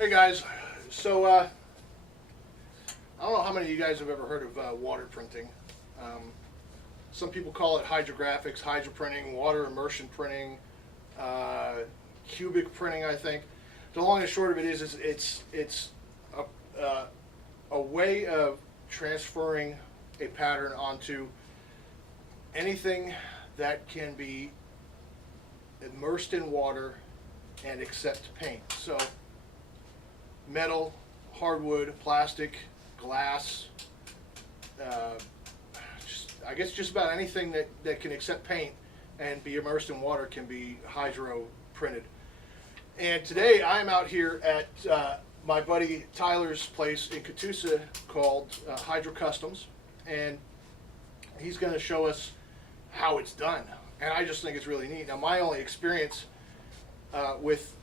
Hey guys, so I don't know how many of you guys have ever heard of water printing. Some people call it hydrographics, hydroprinting, water immersion printing, cubic printing. I think the long and short of it is it's a way of transferring a pattern onto anything that can be immersed in water and accept paint. So metal, hardwood, plastic, glass, I guess just about anything that can accept paint and be immersed in water can be hydro printed. And today I'm out here at my buddy Tyler's place in Catoosa called Hydro Customs, and he's going to show us how it's done. And I just think it's really neat. Now, my only experience with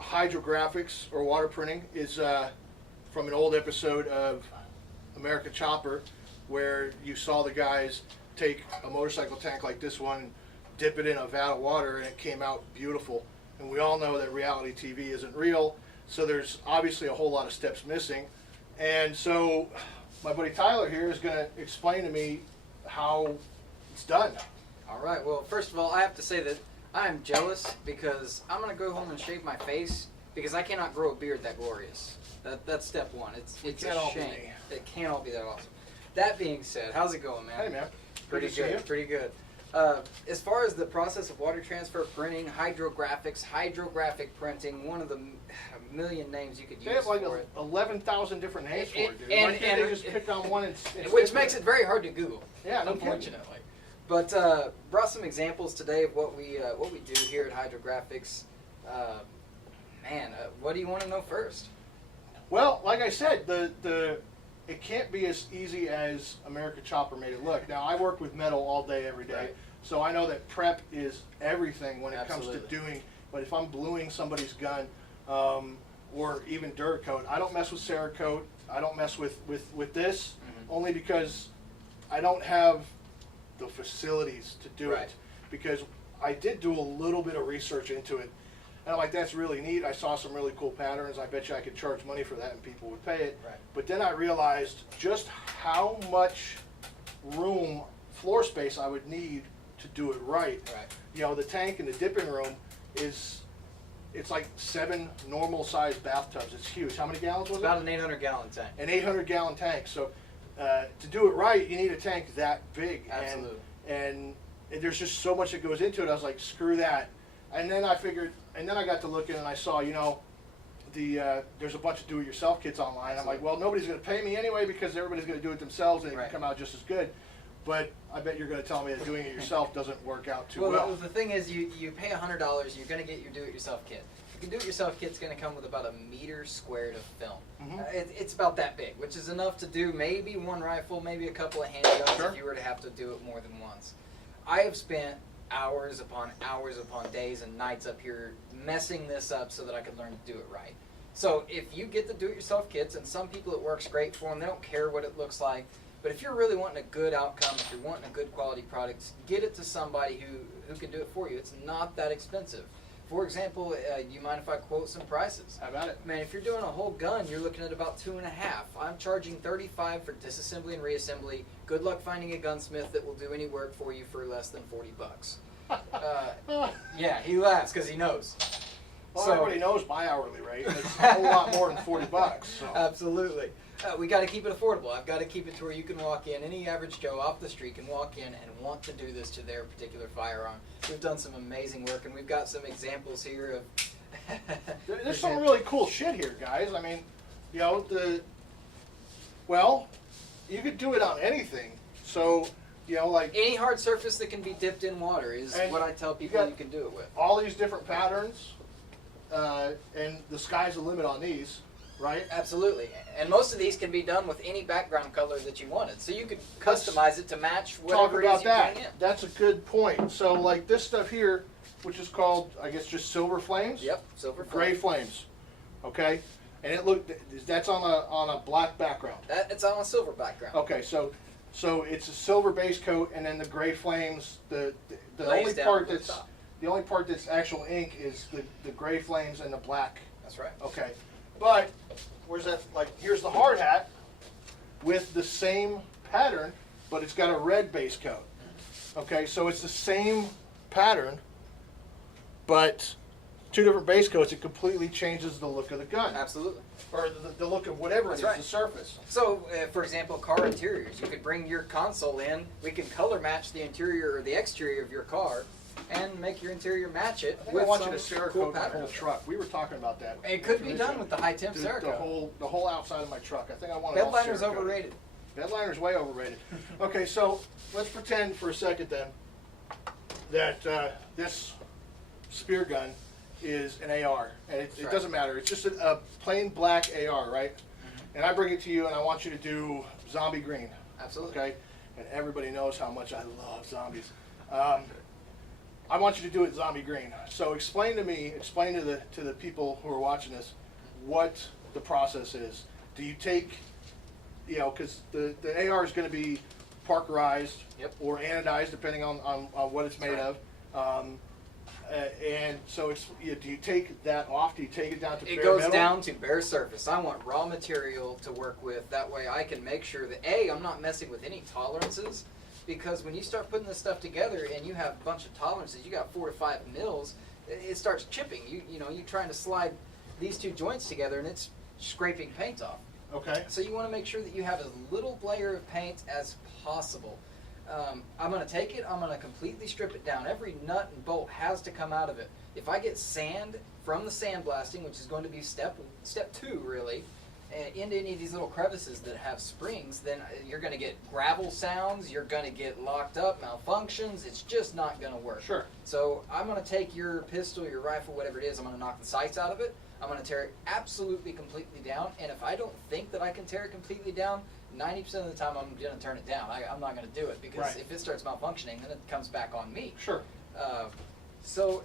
hydrographics or water printing is from an old episode of American Chopper, where you saw the guys take a motorcycle tank like this one, dip it in a vat of water, and it came out beautiful. And we all know that reality TV isn't real, so there's obviously a whole lot of steps missing. And so my buddy Tyler here is going to explain to me how it's done. All right, well, first of all, I have to say that I am jealous because I'm going to go home and shave my face because I cannot grow a beard that glorious. That's step one. It's a shame. It can't all be that awesome. That being said, how's it going, man? Hey, man. Pretty good, pretty good. As far as the process of water transfer printing, hydrographics, hydrographic printing, one of the million names you could use They have like for it. 11,000 different names for it, dude. And, Why can't they just pick on one and which makes it very hard to Google, yeah, no unfortunately. But brought some examples today of what we do here at Hydrographics. What do you want to know first? Well, like I said, it can't be as easy as American Chopper made it look. Now, I work with metal all day, every day, Right. so I know that prep is everything when it comes Absolutely. to doing. But if I'm bluing somebody's gun, or even Duracoat, I don't mess with Cerakote. I don't mess with this, only because I don't have the facilities to do Right. it. Because I did do a little bit of research into it, and I'm like, that's really neat. I saw some really cool patterns. I bet you I could charge money for that and people would pay it. Right. But then I realized just how much room, floor space I would need to do it right. Right. You know, the tank in the dipping room it's like 7 normal sized bathtubs. It's huge. How many gallons was it? About an 800-gallon tank. An 800-gallon tank. So to do it right, you need a tank that big. Absolutely. And there's just so much that goes into it. I was like, screw that. And then I figured, and then I got to looking and I saw, you know, there's a bunch of do-it-yourself kits online. I'm like, well, nobody's going to pay me anyway because everybody's going to do it themselves and it Right. can come out just as good. But I bet you're going to tell me that doing it yourself doesn't work out too well. Well, the thing is, you pay $100, you're going to get your do-it-yourself kit. Your do-it-yourself kit's going to come with about 1 meter squared of film. It's about that big, which is enough to do maybe one rifle, maybe a couple of handguns Sure. if you were to have to do it more than once. I have spent hours upon days and nights up here messing this up so that I could learn to do it right. So if you get the do-it-yourself kits, and some people it works great for them, they don't care what it looks like. But if you're really wanting a good outcome, if you're wanting a good quality product, get it to somebody who can do it for you. It's not that expensive. For example, you mind if I quote some prices? How about it? Man, if you're doing a whole gun, you're looking at about $2.50. I'm charging $35 for disassembly and reassembly. Good luck finding a gunsmith that will do any work for you for less than $40. Yeah, he laughs because he knows. Well, everybody knows my hourly rate. It's a whole lot more than $40. So. Absolutely. We got to keep it affordable. I've got to keep it to where you can walk in. Any average Joe off the street can walk in and want to do this to their particular firearm. We've done some amazing work, and we've got some examples here of. There's some really cool shit here, guys. I mean, you know, you could do it on anything. So, you know, like Any hard surface that can be dipped in water is And what I tell people got- you can do it with. all these different patterns, and the sky's the limit on these, right? Absolutely. And most of these can be done with any background color that you wanted. So you could customize it to match Talk whatever it is about you bring that. in. That's a good point. So, like this stuff here, which is called, I guess, just silver flames. Yep, silver Gray flames. Okay, and that's on a black background. It's on a silver background. Okay, so it's a silver base coat, and then the gray flames. The Lays only down part over the that's top. the only part that's actual ink is the gray flames and the black. That's right. Okay, But where's that? Like, here's the hard hat with the same pattern, but it's got a red base coat. Okay, so it's the same pattern, but two different base coats. It completely changes the look of the gun. Absolutely. Or the look of whatever it is, Right. the surface. So, for example, car interiors. You could bring your console in. We can color match the interior or the exterior of your car, and make your interior match it. I think I want you to some Cerakote cool the whole patterns. truck. We were talking about that. It could be done with the high temp The Cerakote. whole outside of my truck. I think I want it all Bedliner's Cerakote. overrated. Bedliner's way overrated. Okay, so let's pretend for a second then that this spear gun is an AR, and it right. doesn't matter. It's just a plain black AR, right? And I bring it to you, and I want you to do zombie green. Absolutely. Okay, and everybody knows how much I love zombies. I want you to do it zombie green. So explain to the people who are watching this what the process is. Do you take, because the AR is going to be parkerized Yep. or anodized depending on what it's made That's of. And so do you take that off? Do you take it down to It bare goes metal? down to bare surface. I want raw material to work with. That way I can make sure that I'm not messing with any tolerances, because when you start putting this stuff together and you have a bunch of tolerances, you got 4 to 5 mils, it starts chipping. You're trying to slide these two joints together and it's scraping paint off. Okay. So you want to make sure that you have as little layer of paint as possible. I'm going to take it, I'm going to completely strip it down. Every nut and bolt has to come out of it. If I get sand from the sandblasting, which is going to be step 2 really, into any of these little crevices that have springs, then you're going to get gravel sounds, you're going to get locked up, malfunctions, it's just not going to work. Sure. So I'm going to take your pistol, your rifle, whatever it is, I'm going to knock the sights out of it, I'm going to tear it absolutely completely down, and if I don't think that I can tear it completely down, 90% of the time I'm going to turn it down. I'm not going to do it, because Right. if it starts malfunctioning, then it comes back on me. Sure. So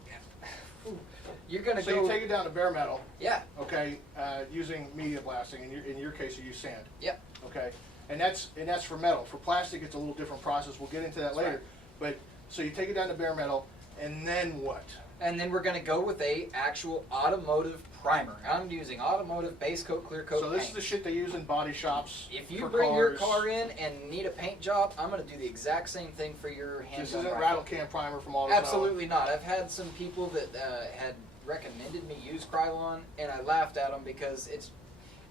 you're going to So go... you take it down to bare metal. Yeah. Okay, using media blasting. In your case, you use sand. Yep. Okay, and that's for metal. For plastic, it's a little different process. We'll get into that That's later. right. But so you take it down to bare metal, and then what? And then we're going to go with a actual automotive primer. I'm using automotive base coat, clear coat So this paint. is the shit they use in body shops. If you for bring your cars. car in and need a paint job, I'm going to do the exact same thing for your handgun. This isn't rifle. rattle can primer from AutoZone. Absolutely not. I've had some people that had recommended me use Krylon, and I laughed at them because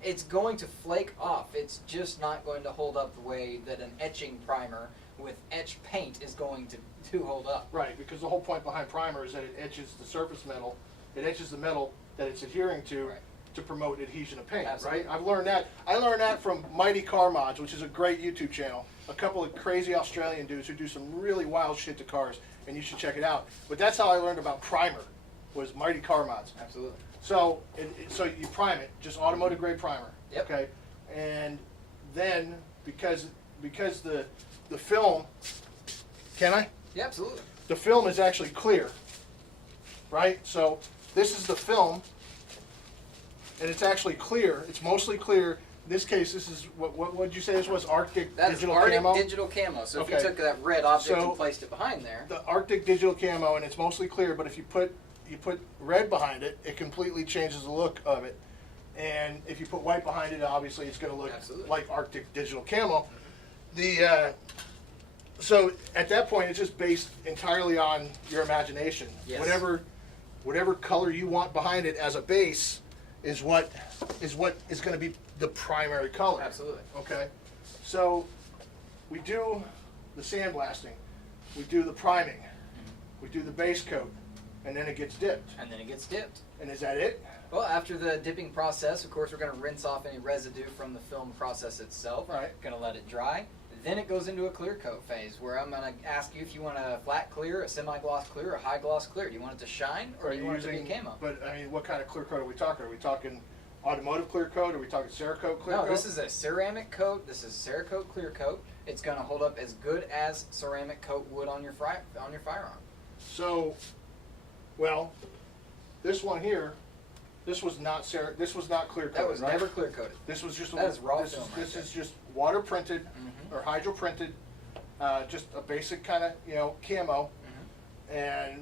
it's going to flake off. It's just not going to hold up the way that an etching primer with etched paint is going to hold up. Right, because the whole point behind primer is that it etches the surface metal. It etches the metal that it's adhering to Right. to promote adhesion of paint. Absolutely. Right. I've learned that. I learned that from Mighty Car Mods, which is a great YouTube channel. A couple of crazy Australian dudes who do some really wild shit to cars, and you should check it out. But that's how I learned about primer, was Mighty Car Mods. Absolutely. So, so you prime it, just automotive grade primer. Yep. Okay, and then because the film, can I? Yeah, absolutely. The film is actually clear, right? So this is the film, and it's actually clear. It's mostly clear. In this case, this is what did you say this was? Arctic That's digital Arctic camo. digital camo. So if Okay. you took that red object So- and placed it behind there, The Arctic digital camo, and it's mostly clear. But if you put red behind it, it completely changes the look of it. And if you put white behind it, obviously it's going to look Absolutely. like Arctic digital camo. So at that point, it's just based entirely on your imagination. Yes. Whatever color you want behind it as a base is what is going to be the primary color. absolutely. Okay, so we do the sandblasting, we do the priming, we do the base coat, and then it gets dipped. And then it gets dipped. And is that it? Well, after the dipping process, of course, we're going to rinse off any residue from the film process itself. Right. Going to let it dry. Then it goes into a clear coat phase, where I'm going to ask you if you want a flat clear, a semi-gloss clear, a high gloss clear. Do you want it to shine, or do you want it to be camo? But I mean, what kind of clear coat are we talking? Are we talking automotive clear coat? Are we talking Cerakote clear No, coat? this is a ceramic coat. This is Cerakote clear coat. It's going to hold up as good as ceramic coat would on your firearm. So, well, this one here, this was not clear coat. That was right? never clear coated. This was just That is raw this film Is, right this there. is just water printed Mhm. or hydro printed, just a basic kind of camo.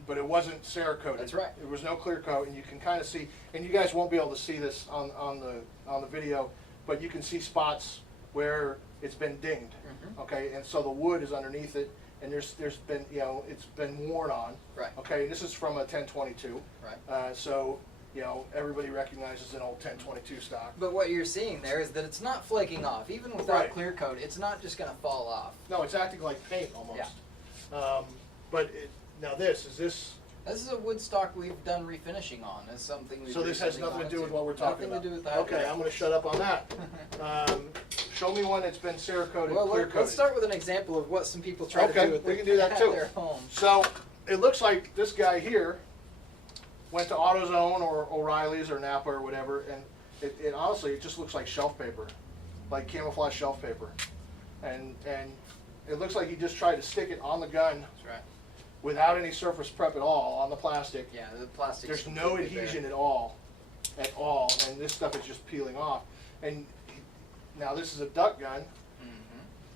but it wasn't Cerakoted. That's right. There was no clear coat, and you can kind of see, and you guys won't be able to see this on the video, but you can see spots where it's been dinged. Okay, and so the wood is underneath it, and there's been, you know, it's been worn on. Right. Okay, and this is from a 1022. Right. So, you know, everybody recognizes an old 1022 stock. But what you're seeing there is that it's not flaking off. Even without Right. clear coat, it's not just going to fall off. No, it's acting like paint almost. Yeah. But now this is. This is a wood stock we've done refinishing on. It's something we've So this has recently nothing to gone do with into. what we're talking about. Nothing to do with the Okay, I'm going to shut up on that. Show me one that's been Cerakoted, Well, clear coated. let's start with an example of what some people try to Okay, do with we can do that at too. their home. So it looks like this guy here went to AutoZone or O'Reilly's or Napa or whatever, and it honestly, it just looks like shelf paper, like camouflage shelf paper, and it looks like he just tried to stick it on the gun That's right. without any surface prep at all on the plastic. Yeah, the plastic. There's no adhesion at all, and this stuff is just peeling off. And now this is a duck gun,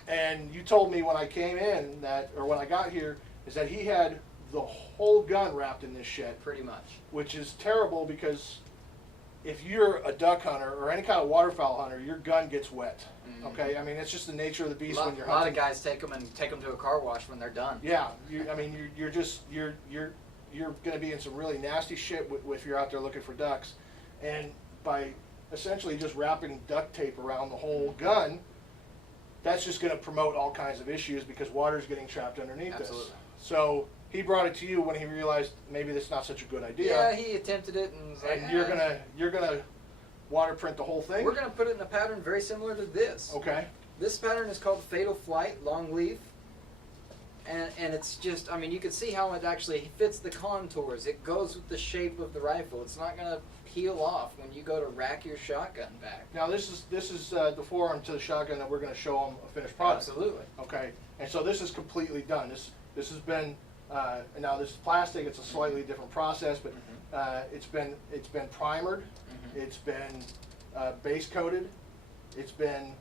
and you told me when I came in that, or when I got here, is that he had the whole gun wrapped in this shit, Pretty much. which is terrible because if you're a duck hunter or any kind of waterfowl hunter, your gun gets wet. Okay, I mean it's just the nature of the beast when you're A lot hunting. of guys take them to a car wash when they're done. Yeah, I mean you're going to be in some really nasty shit if you're out there looking for ducks, and by essentially just wrapping duct tape around the whole gun, that's just going to promote all kinds of issues because water's getting trapped underneath Absolutely. this. So he brought it to you when he realized maybe that's not such a good idea. Yeah, he attempted it and was like, And you're gonna water print the whole thing. We're gonna put it in a pattern very similar to this. Okay. This pattern is called Fatal Flight, long leaf. And it's just, I mean, you can see how it actually fits the contours. It goes with the shape of the rifle. It's not gonna peel off when you go to rack your shotgun back. Now this is the forearm to the shotgun that we're gonna show them a finished product. Absolutely. Okay. And so this is completely done. This has been now this is plastic. It's a slightly different process, but it's been primered. It's been base coated. It's been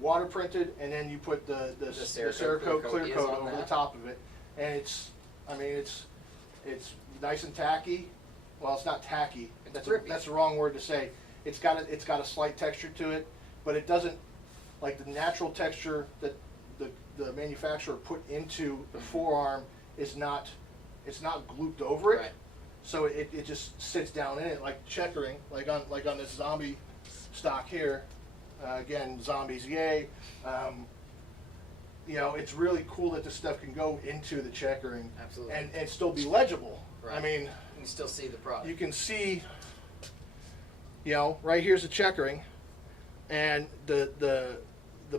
water printed, and then you put the Cerakote clear coat over the top of it, and it's nice and tacky. Well, it's not tacky. That's the wrong word to say. It's got a slight texture to it, but it doesn't like the natural texture that the manufacturer put into the forearm is not. It's not glooped over it. Right. So it just sits down in it like checkering, like on this zombie stock here. Again, zombies, yay! You know, it's really cool that this stuff can go into the checkering, Absolutely. and still be legible. Right. I mean, You can still see the product. you can see, you know, right here's the checkering, and the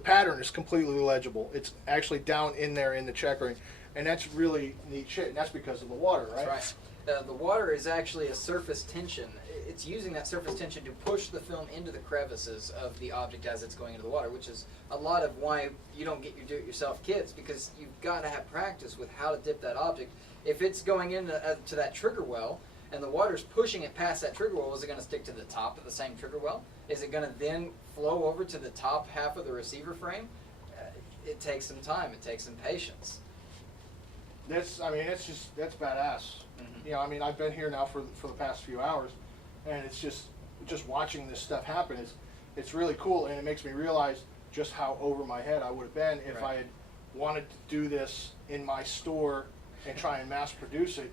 pattern is completely legible. It's actually down in there in the checkering, and that's really neat shit. And that's because of the water, right? That's right. The water is actually a surface tension. It's using that surface tension to push the film into the crevices of the object as it's going into the water, which is a lot of why you don't get your do-it-yourself kits, because you've got to have practice with how to dip that object. If it's going into to that trigger well and the water's pushing it past that trigger well, is it going to stick to the top of the same trigger well? Is it going to then flow over to the top half of the receiver frame? It takes some time. It takes some patience. That's badass. You know, I mean, I've been here now for the past few hours, and it's just watching this stuff happen. It's really cool, and it makes me realize just how over my head I would have been if I had wanted to do this in my store and try and mass produce it.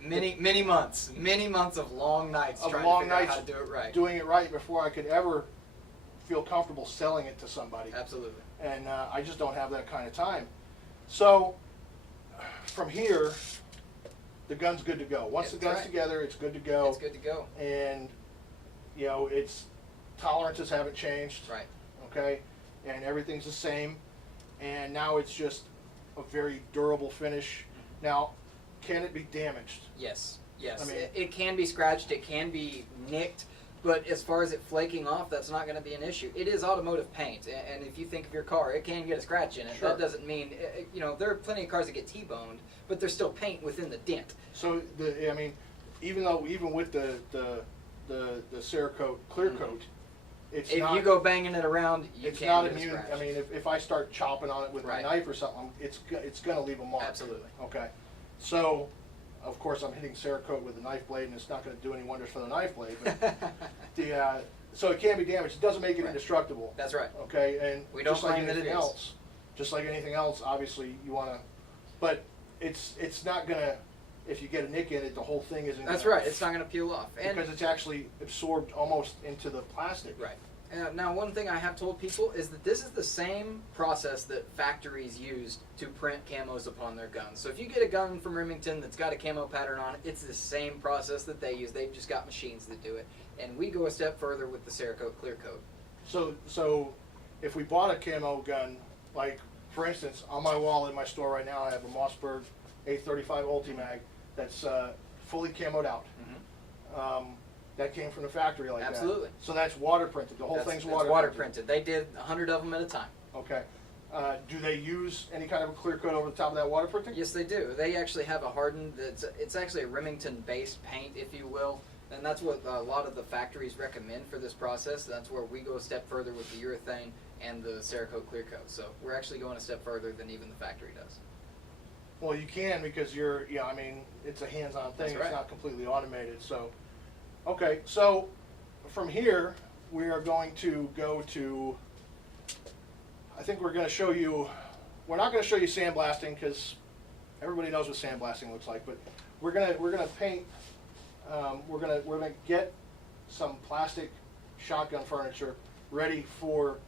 Many months of long nights trying to figure out how to do it right. Doing it right before I could ever feel comfortable selling it to somebody. Absolutely. And I just don't have that kind of time. So from here, the gun's good to go. Once the gun's together, it's good to go. It's good to go. And you know, its tolerances haven't changed. Right. Okay, and everything's the same. And now it's just a very durable finish. Now, can it be damaged? Yes. Yes. I mean, it can be scratched. It can be nicked. But as far as it flaking off, that's not going to be an issue. It is automotive paint, and if you think of your car, it can get a scratch in it. Sure. That doesn't mean, you know, there are plenty of cars that get T-boned, but there's still paint within the dent. So I mean, even with the Cerakote clear coat, it's if not, you go banging it around, you it's can't not get a immune. scratch. I mean, if I start chopping on it with my knife or something, it's going to leave a mark. Absolutely. Okay, So, of course, I'm hitting Cerakote with a knife blade, and it's not going to do any wonders for the knife blade. But so it can be damaged. It doesn't make it indestructible. That's right. Okay, and We don't just like claim that it anything is. else, just like anything else, obviously you want to, but it's not gonna. If you get a nick in it, the whole thing isn't. That's gonna, right. It's not going to peel off. And because it's actually absorbed almost into the plastic. right. Now, one thing I have told people is that this is the same process that factories use to print camos upon their guns. So if you get a gun from Remington that's got a camo pattern on it, it's the same process that they use. They've just got machines that do it. And we go a step further with the Cerakote Clear Coat. So if we bought a camo gun, like for instance, on my wall in my store right now, I have a Mossberg 835 Ultimag that's fully camoed out. That came from the factory like Absolutely. that. So that's water printed. The whole thing's That's water water printed. printed. They did 100 of them at a time. Okay. Do they use any kind of a clear coat over the top of that water printing? Yes, they do. They actually have a hardened. It's actually a Remington-based paint, if you will, and that's what a lot of the factories recommend for this process. That's where we go a step further with the urethane and the Cerakote Clear Coat. So we're actually going a step further than even the factory does. Well, you can because I mean, it's a hands-on thing. That's right. It's not completely automated. So, okay. So from here, we are going to go to, I think we're going to show you, we're not going to show you sandblasting because everybody knows what sandblasting looks like, but we're going to paint, we're going to get some plastic shotgun furniture ready for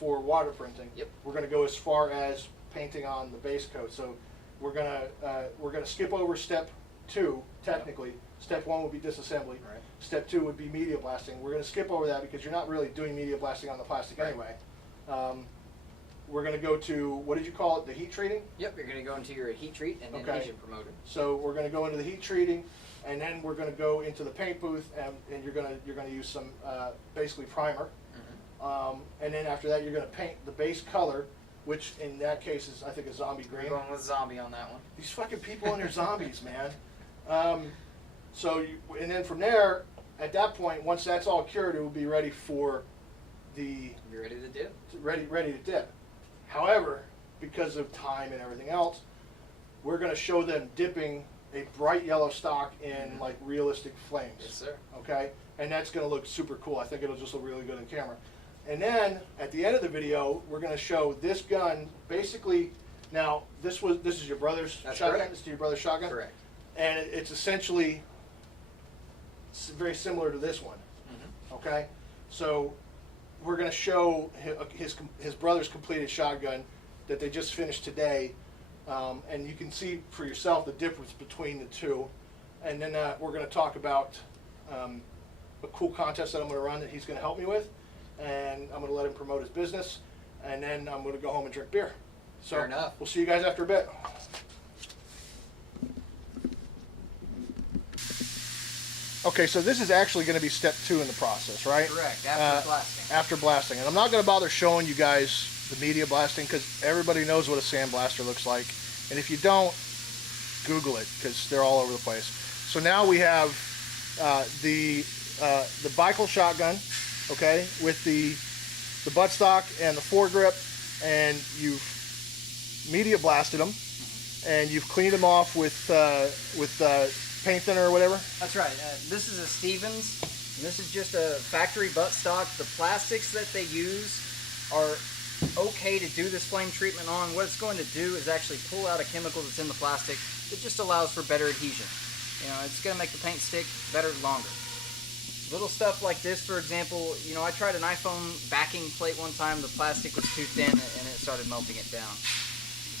water printing. Yep. We're going to go as far as painting on the base coat. So we're going to skip over step 2 technically. Step 1 would be disassembly. Right. Step 2 would be media blasting. We're going to skip over that because you're not really doing media blasting on the plastic Right. anyway. We're going to go to, what did you call it, the heat treating? Yep, you're going to go into your heat treat and then Okay. adhesion promoter. So we're going to go into the heat treating, and then we're going to go into the paint booth, and you're going to use some basically primer, and then after that you're going to paint the base color, which in that case is I think a zombie green. We're going with zombie on that one. These fucking people and their zombies, man. And then from there, at that point, once that's all cured, it will be ready for the You ready to dip? ready to dip. However, because of time and everything else, we're going to show them dipping a bright yellow stock in like realistic flames. Yes, sir. Okay, and that's going to look super cool. I think it'll just look really good on camera. And then at the end of the video, we're going to show this gun. Basically, now this is your brother's That's shotgun. correct. This is your brother's shotgun. Correct. And it's essentially very similar to this one. Okay, so we're going to show his brother's completed shotgun that they just finished today, and you can see for yourself the difference between the two. And then we're going to talk about a cool contest that I'm going to run that he's going to help me with, and I'm going to let him promote his business, and then I'm going to go home and drink beer. So Fair enough. We'll see you guys after a bit. Okay, so this is actually going to be step 2 in the process, right? Correct, after blasting. After blasting. And I'm not going to bother showing you guys the media blasting because everybody knows what a sandblaster looks like. And if you don't, Google it because they're all over the place. So now we have the Bicol shotgun, okay, with the buttstock and the foregrip, and you've media blasted them, and you've cleaned them off with paint thinner or whatever. That's right. This is a Stevens, and this is just a factory buttstock. The plastics that they use are okay to do this flame treatment on. What it's going to do is actually pull out a chemical that's in the plastic that just allows for better adhesion. You know, it's going to make the paint stick better longer. Little stuff like this, for example, you know, I tried an iPhone backing plate one time. The plastic was too thin and it started melting it down.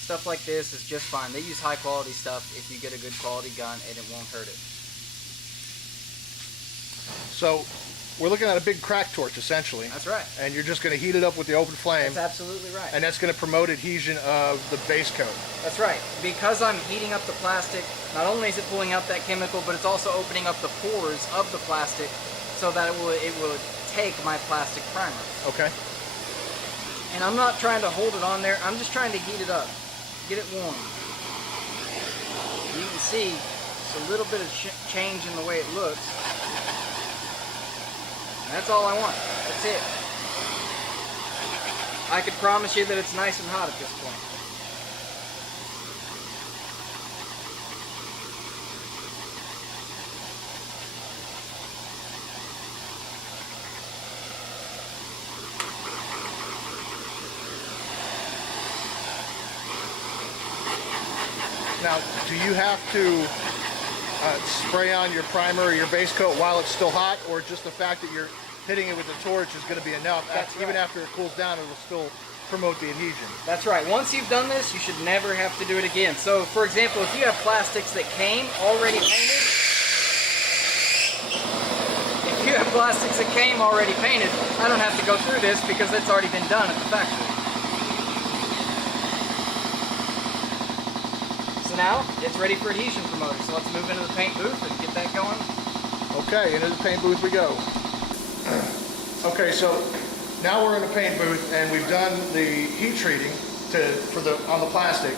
Stuff like this is just fine. They use high quality stuff if you get a good quality gun and it won't hurt it. So we're looking at a big crack torch essentially. That's right. And you're just going to heat it up with the open flame. That's absolutely right. And that's going to promote adhesion of the base coat. That's right. Because I'm heating up the plastic, not only is it pulling out that chemical, but it's also opening up the pores of the plastic so that it will take my plastic primer. Okay. And I'm not trying to hold it on there. I'm just trying to heat it up. Get it warm. You can see it's a little bit of change in the way it looks. And that's all I want. That's it. I could promise you that it's nice and hot at this point. Now, do you have to spray on your primer or your base coat while it's still hot, or just the fact that you're hitting it with the torch is going to be enough? Even after it cools down, it will still promote the adhesion. That's right. Once you've done this, you should never have to do it again. So, for example, if you have plastics that came already painted, I don't have to go through this because it's already been done at the factory. So now, it's ready for adhesion promoter. So let's move into the paint booth and get that going. Okay, into the paint booth we go. Okay, so now we're in the paint booth and we've done the heat treating on the plastic.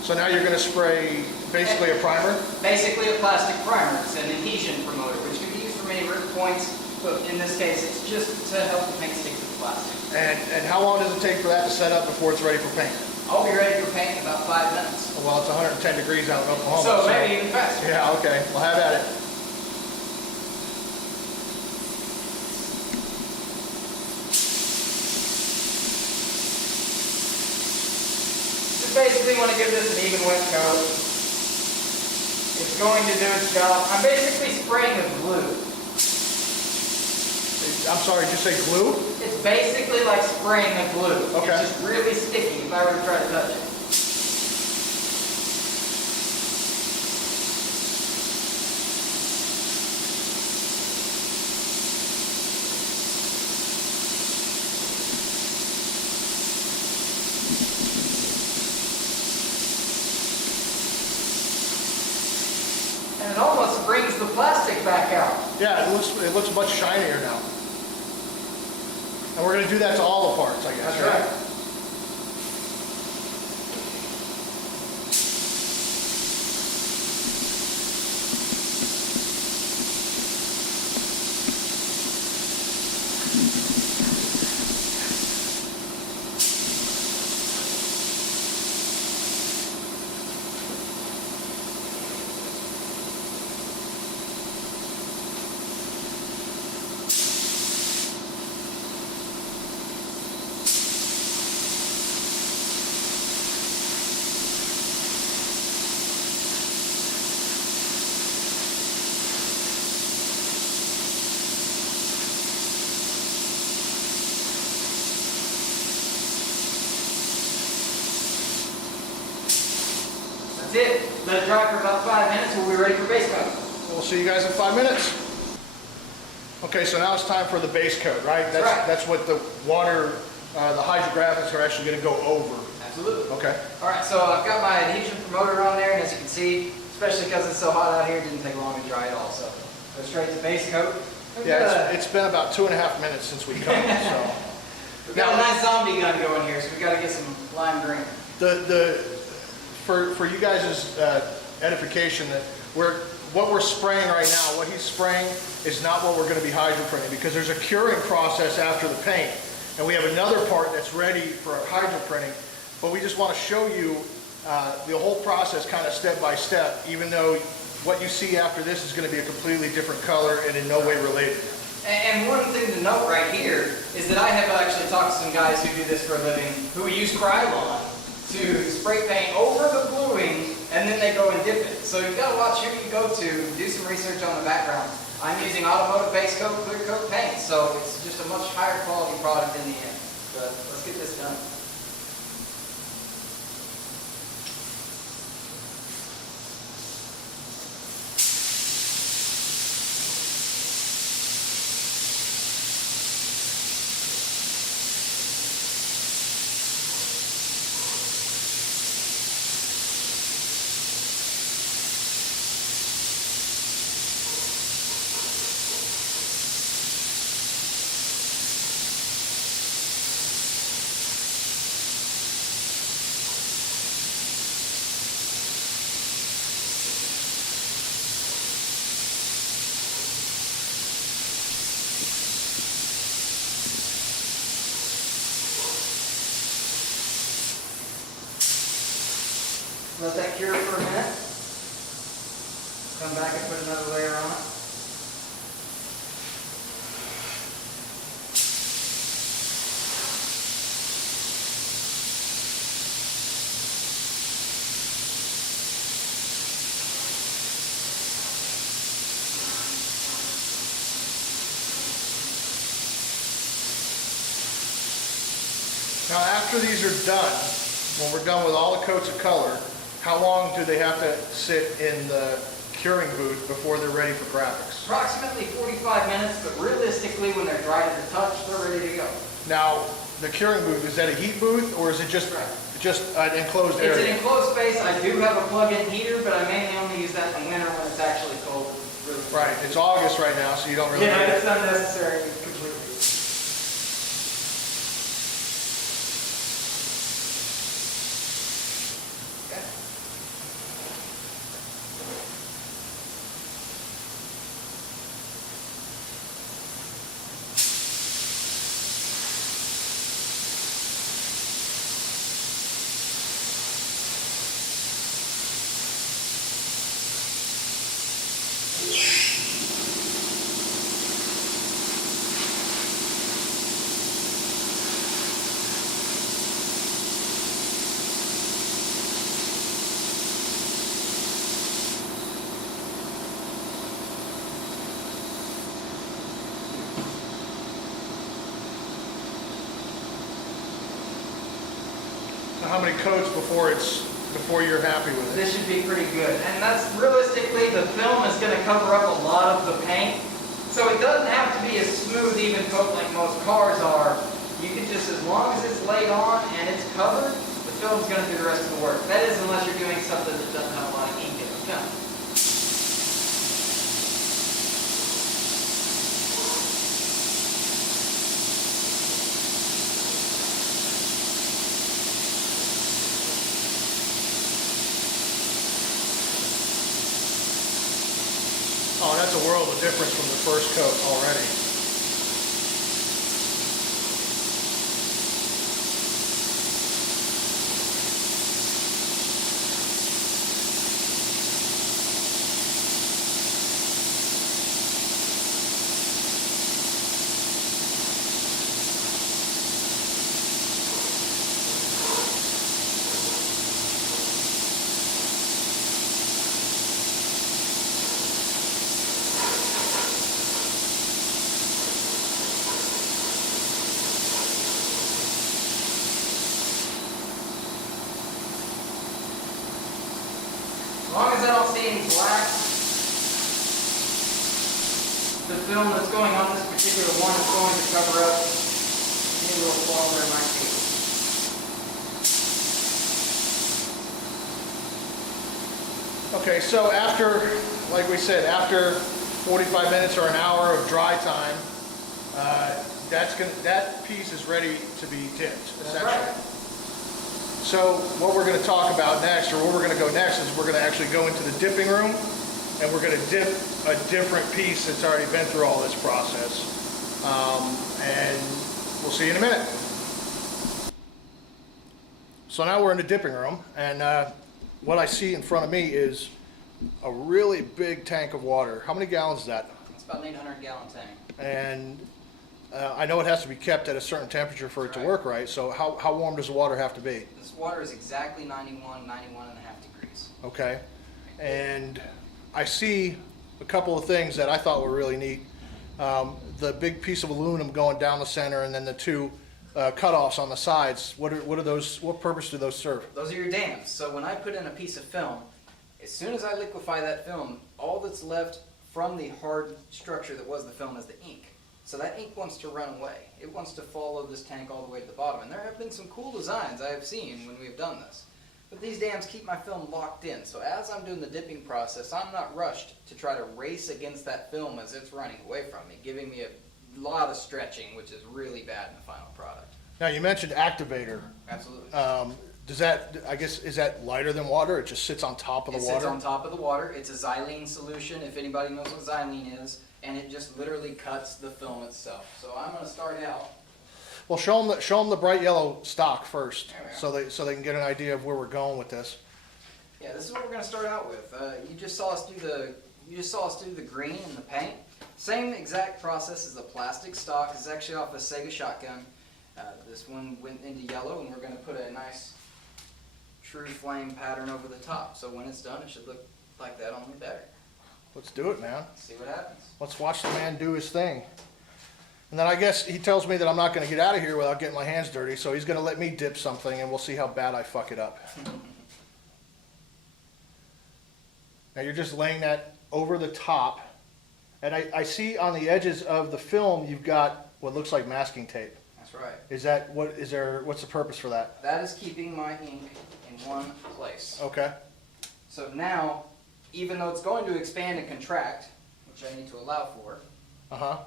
So now you're going to spray basically a primer? Basically a plastic primer. It's an adhesion promoter, which can be used for many rip points, but in this case it's just to help the paint stick to the plastic. And how long does it take for that to set up before it's ready for paint? I'll be ready for paint in about 5 minutes. Well, it's 110 degrees out in Oklahoma. So maybe even faster. Yeah, okay. Well, have at it. Just basically want to give this an even wet coat. It's going to do its job. I'm basically spraying with glue. I'm sorry, did you say glue? It's basically like spraying a glue. Okay. It's just really sticky if I were to try to touch it. And it almost brings the plastic back out. Yeah, it looks much shinier now. And we're going to do that to all the parts, I guess. That's right. That's it. Let it dry for about 5 minutes. We'll be ready for base coat. We'll see you guys in 5 minutes. Okay, so now it's time for the base coat, right? That's right. That's what the water, the hydrographics are actually going to go over. Absolutely. Okay. All right, so I've got my adhesion promoter on there, and as you can see, especially because it's so hot out here, it didn't take long to dry at all. So go straight to base coat. Yeah, it's been about 2.5 minutes since we come, so. We've got a nice zombie gun going here, so we've got to get some lime green. For you guys' edification, that what we're spraying right now, what he's spraying is not what we're going to be hydroprinting, because there's a curing process after the paint, and we have another part that's ready for hydroprinting. But we just want to show you the whole process kind of step by step, even though what you see after this is going to be a completely different color and in no way related. And one thing to note right here is that I have actually talked to some guys who do this for a living who use Krylon to spray paint over the bluing, and then they go and dip it. So you've got to watch who you go to, do some research on the background. I'm using automotive base coat, clear coat paint, so it's just a much higher quality product in the end. But let's get this done. Let that cure for a minute. Come back and put another layer on it. Now, after these are done, when we're done with all the coats of color, how long do they have to sit in the curing booth before they're ready for graphics? Approximately 45 minutes, but realistically, when they're dry to the touch, they're ready to go. Now, the curing booth, is that a heat booth or is it just an enclosed area? It's an enclosed space. I do have a plug-in heater, but I mainly only use that in the winter when it's actually cold. Really Right, it's August right now, so you don't really need yeah, it. it's unnecessary completely. Okay. Now, how many coats before you're happy with it? This should be pretty good. And that's realistically, the film is going to cover up a lot of the paint. So it doesn't have to be a smooth, even coat like most cars are. You can just, as long as it's laid on and it's covered, the film's going to do the rest of the work. That is, unless you're doing something that doesn't have a lot of ink in the film. Oh, that's a world of difference from the first coat already. As long as I don't see any black, the film that's going on this particular one is going to cover up any little flaw there might be. Okay, so after, like we said, after 45 minutes or an hour of dry time, that piece is ready to be dipped, essentially. Right. So what we're going to talk about next, or where we're going to go next, is we're going to actually go into the dipping room, and we're going to dip a different piece that's already been through all this process. And we'll see you in a minute. So now we're in the dipping room, and what I see in front of me is a really big tank of water. How many gallons is that? It's about an 800-gallon tank. And I know it has to be kept at a certain temperature for it to work right, so how warm does the water have to be? This water is exactly 91 and a half degrees. Okay, and I see a couple of things that I thought were really neat. The big piece of aluminum going down the center, and then the two cutoffs on the sides. What are those? What purpose do those serve? Those are your dams. So when I put in a piece of film, as soon as I liquefy that film, all that's left from the hard structure that was the film is the ink. So that ink wants to run away. It wants to follow this tank all the way to the bottom. And there have been some cool designs I have seen when we've done this. But these dams keep my film locked in. So as I'm doing the dipping process, I'm not rushed to try to race against that film as it's running away from me, giving me a lot of stretching, which is really bad in the final product. Now you mentioned activator. Absolutely. Does that, I guess, is that lighter than water? It just sits on top of the water? It sits on top of the water. It's a xylene solution, if anybody knows what xylene is, and it just literally cuts the film itself. So I'm going to start out. Well, show them the bright yellow stock first, There we so they can get an idea of where we're going with this. Yeah, this is what we're going to start out with. You just saw us do the green and the paint. Same exact process as the plastic stock. It's actually off a Sega shotgun. This one went into yellow, and we're going to put a nice true flame pattern over the top. So when it's done, it should look like that, only better. Let's do it, man. See what happens. Let's watch the man do his thing. And then I guess he tells me that I'm not gonna get out of here without getting my hands dirty, so he's gonna let me dip something and we'll see how bad I fuck it up. Now you're just laying that over the top. And I see on the edges of the film, you've got what looks like masking tape. That's right. Is that, what's the purpose for that? That is keeping my ink in one place. Okay, So now, even though it's going to expand and contract, which I need to allow for, uh-huh,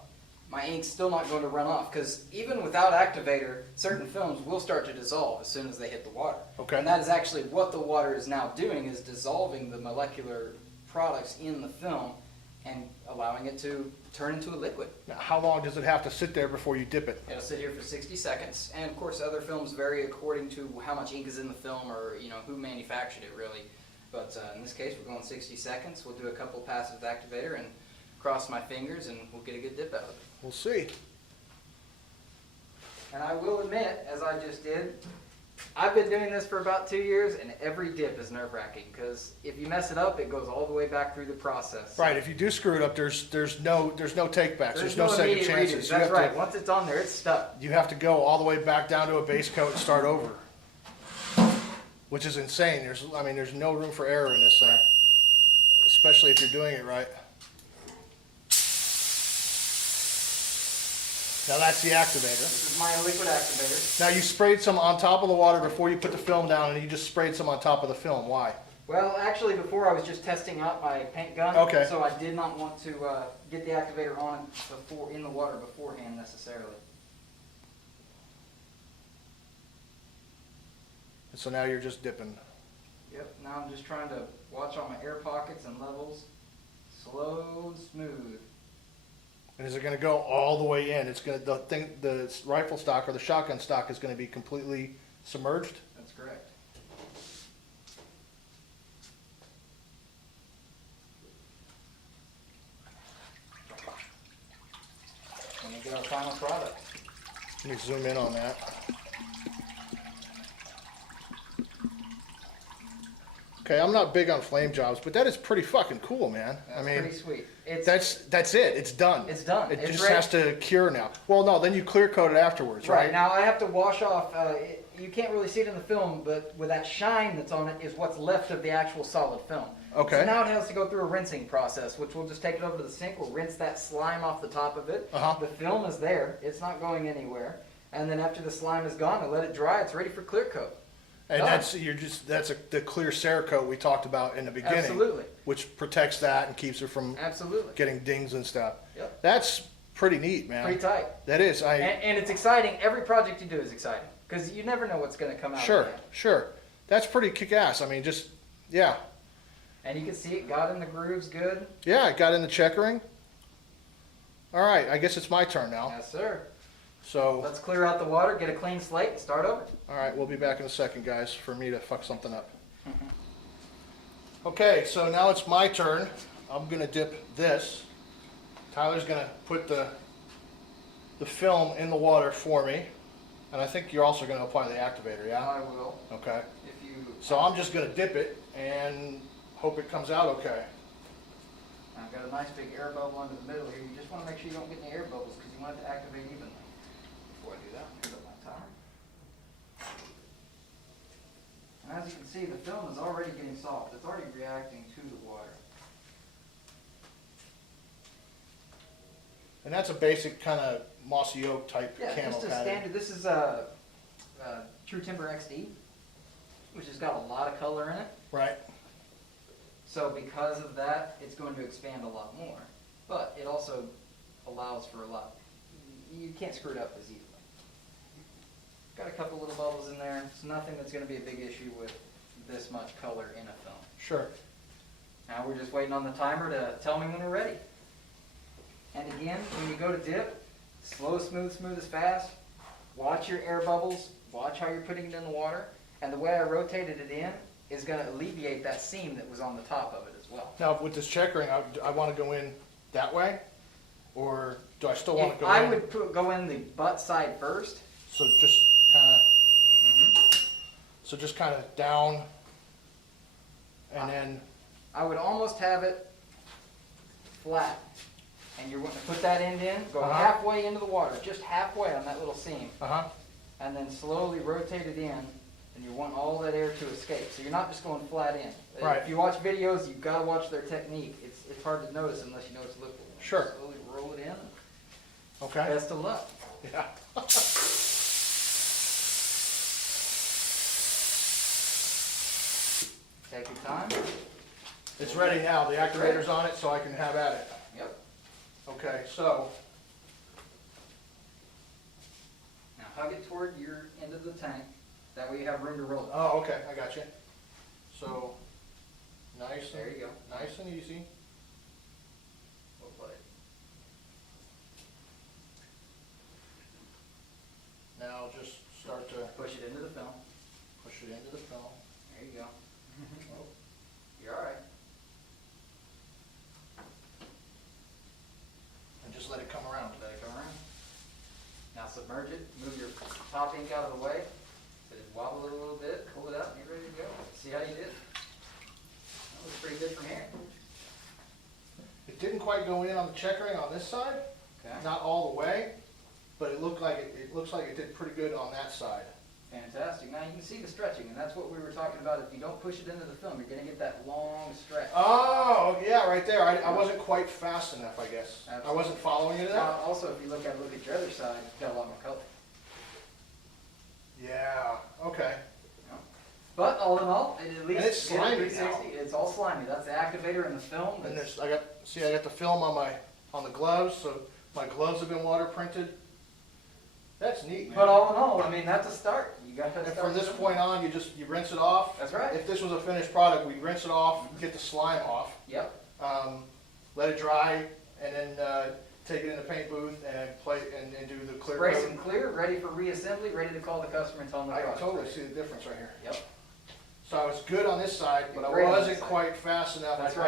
my ink's still not going to run off, because even without activator, certain films will start to dissolve as soon as they hit the water. Okay. And that is actually what the water is now doing, is dissolving the molecular products in the film and allowing it to turn into a liquid. now how long does it have to sit there before you dip it? It'll sit here for 60 seconds, and of course other films vary according to how much ink is in the film, or who manufactured it really. But in this case, we're going 60 seconds. We'll do a couple passes with activator and cross my fingers, and we'll get a good dip out of it. We'll see. And I will admit, as I just did, I've been doing this for about 2 years, and every dip is nerve-wracking, because if you mess it up, it goes all the way back through the process. Right, if you do screw it up, there's no take-backs, there's no second immediate chances. redos. You That's have right. to- Once it's on there, it's stuck. You have to go all the way back down to a base coat and start over. Which is insane. There's no room for error in this thing. Especially if you're doing it right. Now that's the activator. This is my liquid activator. Now you sprayed some on top of the water before you put the film down, and you just sprayed some on top of the film. Why? Well, actually, before I was just testing out my paint gun, Okay. so I did not want to get the activator on in the water beforehand necessarily. And so now you're just dipping. Yep. Now I'm just trying to watch all my air pockets and levels, slow and smooth. And is it going to go all the way in? The rifle stock or the shotgun stock is going to be completely submerged. That's correct. And we get our final product. Let me zoom in on that. Okay, I'm not big on flame jobs, but that is pretty fucking cool, man. That's pretty sweet. It's That's it. It's done. It's done. It It's just ready. has to cure now. Well, no, then you clear coat it afterwards, right right? now. I have to wash off. You can't really see it in the film, but with that shine that's on it is what's left of the actual solid film. Okay. So now it has to go through a rinsing process, which we'll just take it over to the sink. We'll rinse that slime off the top of it. Uh-huh. The film is there. It's not going anywhere. And then after the slime is gone, I let it dry. It's ready for clear coat. And Done. that's the clear Cerakote we talked about in the beginning. Absolutely. Which protects that and keeps it from Absolutely. getting dings and stuff. Yep. That's pretty neat, man. Pretty tight. That is. And it's exciting. Every project you do is exciting because you never know what's going to come out. Sure, of the end. sure. That's pretty kick-ass. Yeah. And you can see it got in the grooves good. Yeah, it got in the checkering. All right, I guess it's my turn now. Yes, sir. So, Let's clear out the water, get a clean slate, and start over. all right, we'll be back in a second, guys, for me to fuck something up. Okay, so now it's my turn. I'm gonna dip this. Tyler's gonna put the film in the water for me. And I think you're also gonna apply the activator, yeah? I will. Okay. If you. So I'm just gonna dip it and hope it comes out okay. I've got a nice big air bubble under the middle here. You just want to make sure you don't get any air bubbles because you want it to activate evenly. Before I do that, I'll put up my timer. And as you can see, the film is already getting soft. It's already reacting to the water. And that's a basic kind of mossy oak type Yeah, camo just a pattern. standard. This is a True Timber XD, which has got a lot of color in it. Right. So because of that, it's going to expand a lot more. But it also allows for a lot. You can't screw it up as easily. Got a couple little bubbles in there. It's nothing that's going to be a big issue with this much color in a film. Sure. Now we're just waiting on the timer to tell me when we're ready. And again, when you go to dip, slow, smooth as fast. Watch your air bubbles. Watch how you're putting it in the water. And the way I rotated it in is going to alleviate that seam that was on the top of it as well. Now with this checkering, I want to go in that way, or do I still want to If go I in? would go in the butt side first. So just kind of, so just kind of down, and then I would almost have it flat and you're wanting to put that end in, go Uh-huh. halfway into the water, just halfway on that little seam, Uh-huh. and then slowly rotate it in, and you want all that air to escape. So you're not just going flat in. Right. If you watch videos, you've got to watch their technique. It's hard to notice unless you know it's liquid. Sure. Slowly roll it in. Okay. Best of luck. Yeah. Take your time. It's ready now. The It's ready. activator's on it, so I can have at it. Yep. Okay, so, Now hug it toward your end of the tank. That way you have room to roll it. oh, okay, I got you. So, nice, There you go. nice and easy. We'll play. Now just start to Push it into the film. push it into the film. There you go. Oh, You're all right. and just let it come around. Let it come around. Now submerge it. Move your top ink out of the way. So just wobble it a little bit. Pull it out, and you're ready to go. See how you did. That was pretty good from here. It didn't quite go in on the checkering on this side, Okay. not all the way, but it looks like it did pretty good on that side. Fantastic. Now you can see the stretching, and that's what we were talking about. If you don't push it into the film, you're going to get that long stretch. Oh, yeah, right there. I wasn't quite fast enough, I guess. I Absolutely. wasn't following it Now, enough. also, if you look at your other side, you've got a lot more color. Yeah, okay. But all in all, it at least And it's did a slimy 360. It's all slimy. That's the activator in the film. And It's- there's, I got the film on the gloves, so my gloves have been water printed. That's neat, man. But all in all, I mean, that's a start. You got to And start. from this somewhere. point on, you rinse it off. That's right. If this was a finished product, we'd rinse it off, get the slime off, Yep. let it dry, and then take it in the paint booth and and do the clear Spray coat. some clear, ready for reassembly, ready to call the customer and tell them the I can product's totally ready. see the difference right here. Yep. So I was good on this side, but I Great on this wasn't side. quite fast enough. That's I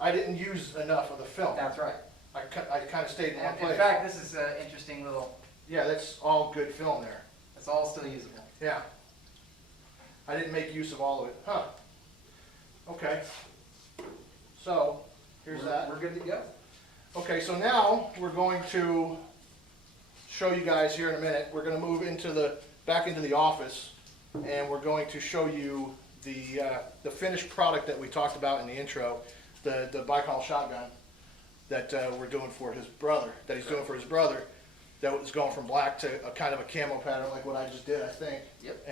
right. didn't use enough of the film. That's right. I kind of stayed in one And place. in fact, this is an interesting little. Yeah, that's all good film there. It's all still usable. Yeah. I didn't make use of all of it. Huh. Okay. So, here's that. We're good to go. Okay, so now we're going to show you guys here in a minute. We're going to move back into the office, and we're going to show you the finished product that we talked about in the intro, the bicol shotgun that we're doing for his brother, that he's doing for his brother, that was going from black to a kind of a camo pattern like what I just did, I think. Yep.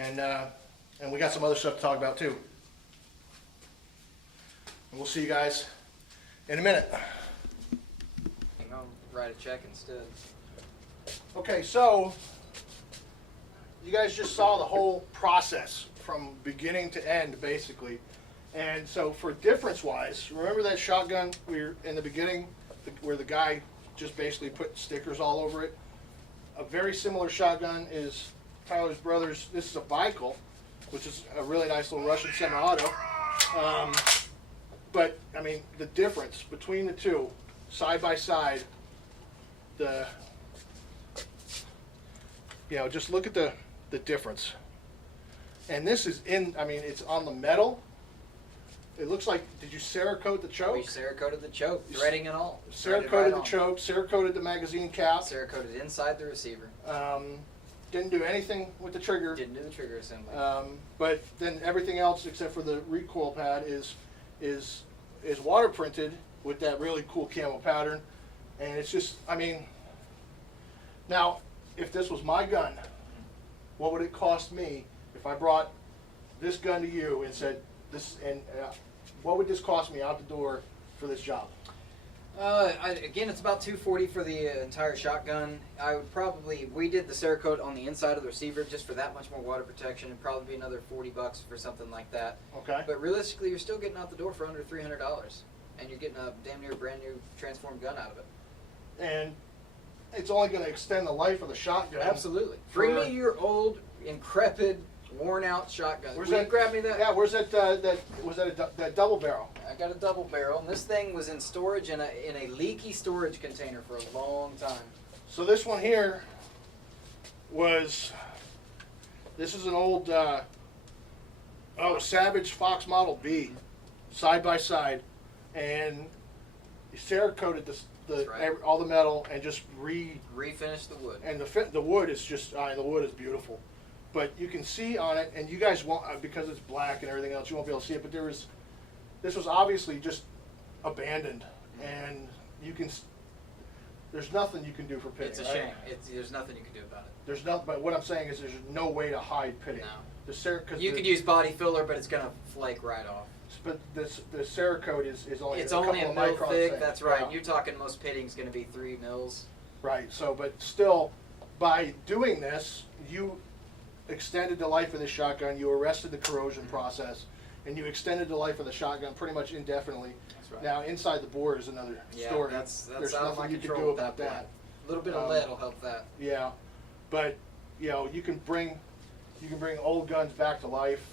And we got some other stuff to talk about too. And we'll see you guys in a minute. I'll write a check instead. Okay, so you guys just saw the whole process from beginning to end, basically. And so for difference-wise, remember that shotgun we were in the beginning where the guy just basically put stickers all over it? A very similar shotgun is Tyler's brother's. This is a bicol, which is a really nice little Russian semi-auto. But, I mean, the difference between the two, side by side, just look at the difference. And this is it's on the metal. It looks like, did you Cerakote the choke? We Cerakoted the choke, threading and all. Cerakoted the choke, Cerakoted the magazine cap. Cerakoted inside the receiver. Didn't do anything with the trigger. Didn't do the trigger assembly. But then everything else except for the recoil pad is water printed with that really cool camo pattern. And it's just, now, if this was my gun, what would it cost me if I brought this gun to you and said, what would this cost me out the door for this job? Again, it's about $240 for the entire shotgun. We did the Cerakote on the inside of the receiver just for that much more water protection. It'd probably be another $40 for something like that. Okay. But realistically, you're still getting out the door for under $300, and you're getting a damn near brand new transformed gun out of it. And it's only going to extend the life of the shotgun. Absolutely. Bring me your old, decrepit, worn-out shotgun. Where's Will that? you grab me that? Yeah. Where's that? That double barrel? I got a double barrel, and this thing was in storage in a leaky storage container for a long time. So this one here this is an old Savage Fox Model B, side by side, and he Cerakoted the That's right. all the metal and just Refinish the wood. and the wood is just the wood is beautiful. But you can see on it, and you guys won't because it's black and everything else. You won't be able to see it. But this was obviously just abandoned, and you can. There's nothing you can do for pitting. It's a right? shame. There's nothing you can do about it. There's nothing. But what I'm saying is, there's no way to hide pitting. No. You could use body filler, but it's gonna flake right off. But the Cerakote is only It's a only couple a of mil microns thick. thick. That's right. Yeah. You're talking most pitting's gonna be 3 mils. Right. So, but still, by doing this, you extended the life of the shotgun. You arrested the corrosion process, and you extended the life of the shotgun pretty much indefinitely. That's right. Now, inside the bore is another story. That's There's out of my nothing you can control do at about that that. point. A little bit of lead will help that. Yeah, but you can bring old guns back to life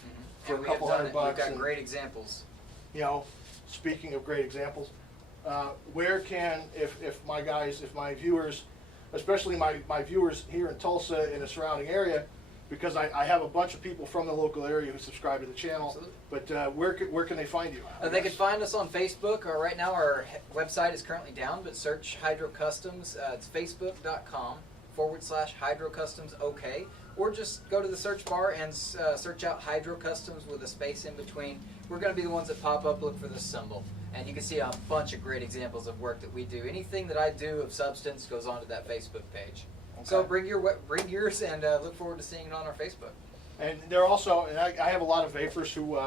for And a we have couple done $100 it. bucks. We've got and, great examples. Speaking of great examples, where can if my viewers, especially my viewers here in Tulsa and the surrounding area, because I have a bunch of people from the local area who subscribe to the channel. Absolutely. But where can they find you? They can find us on Facebook. Right now our website is currently down, but search Hydro Customs. It's facebook.com/Hydro Customs OK. Or just go to the search bar and search out Hydro Customs with a space in between. We're going to be the ones that pop up. Look for this symbol. And you can see a bunch of great examples of work that we do. Anything that I do of substance goes onto that Facebook page. Okay. So bring yours and look forward to seeing it on our Facebook. And they're also, and I have a lot of vapors who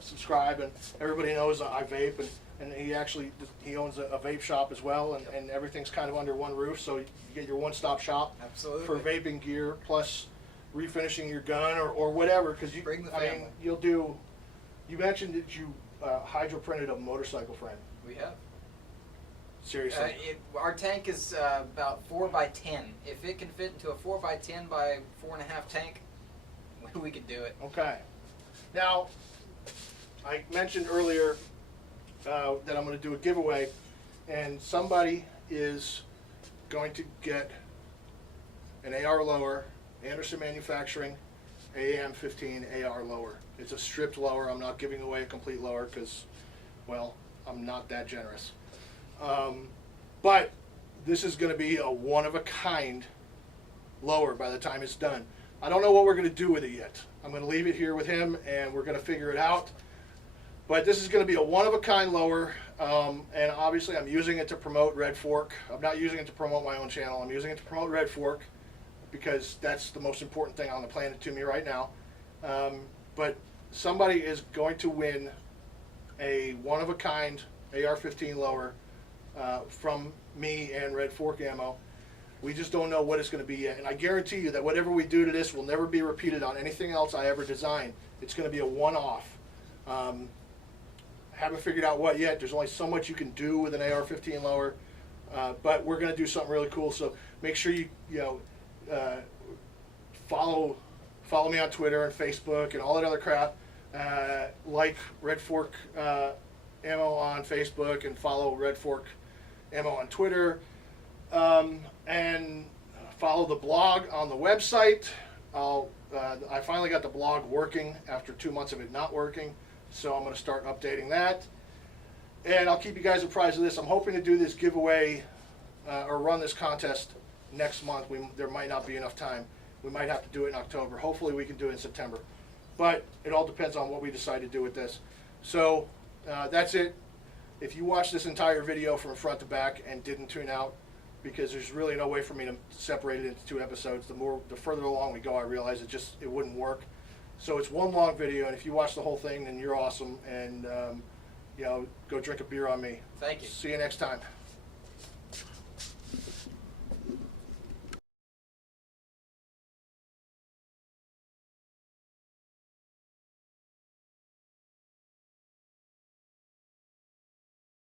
subscribe, and everybody knows I vape, and he owns a vape shop as well, and everything's kind of under one roof, so you get your one-stop shop Absolutely. for vaping gear plus refinishing your gun or whatever, because Bring the family. you'll do. You mentioned that you hydro printed a motorcycle frame. We have. Seriously. Our tank is about 4 by 10. If it can fit into a 4 by 10 by 4.5 tank, we could do it. Okay. Now, I mentioned earlier that I'm going to do a giveaway, and somebody is going to get an AR lower, Anderson Manufacturing AM15 AR lower. It's a stripped lower. I'm not giving away a complete lower because, well, I'm not that generous. But this is going to be a one-of-a-kind lower by the time it's done. I don't know what we're going to do with it yet. I'm going to leave it here with him, and we're going to figure it out. But this is going to be a one-of-a-kind lower, and obviously I'm using it to promote Red Fork. I'm not using it to promote my own channel. I'm using it to promote Red Fork because that's the most important thing on the planet to me right now. But somebody is going to win a one-of-a-kind AR-15 lower from me and Red Fork Ammo. We just don't know what it's going to be yet. And I guarantee you that whatever we do to this will never be repeated on anything else I ever design. It's going to be a one-off. Haven't figured out what yet. There's only so much you can do with an AR-15 lower. But we're going to do something really cool. So make sure you follow me on Twitter and Facebook and all that other crap. Like Red Fork Ammo on Facebook and follow Red Fork Ammo on Twitter. And follow the blog on the website. I finally got the blog working after 2 months of it not working, so I'm going to start updating that. And I'll keep you guys apprised of this. I'm hoping to do this giveaway or run this contest next month. There might not be enough time. We might have to do it in October. Hopefully we can do it in September. But it all depends on what we decide to do with this. So that's it. If you watched this entire video from front to back and didn't tune out, because there's really no way for me to separate it into 2 episodes. The further along we go, I realize it wouldn't work. So it's one long video, and if you watch the whole thing, then you're awesome. And go drink a beer on me. Thank you. See you next time.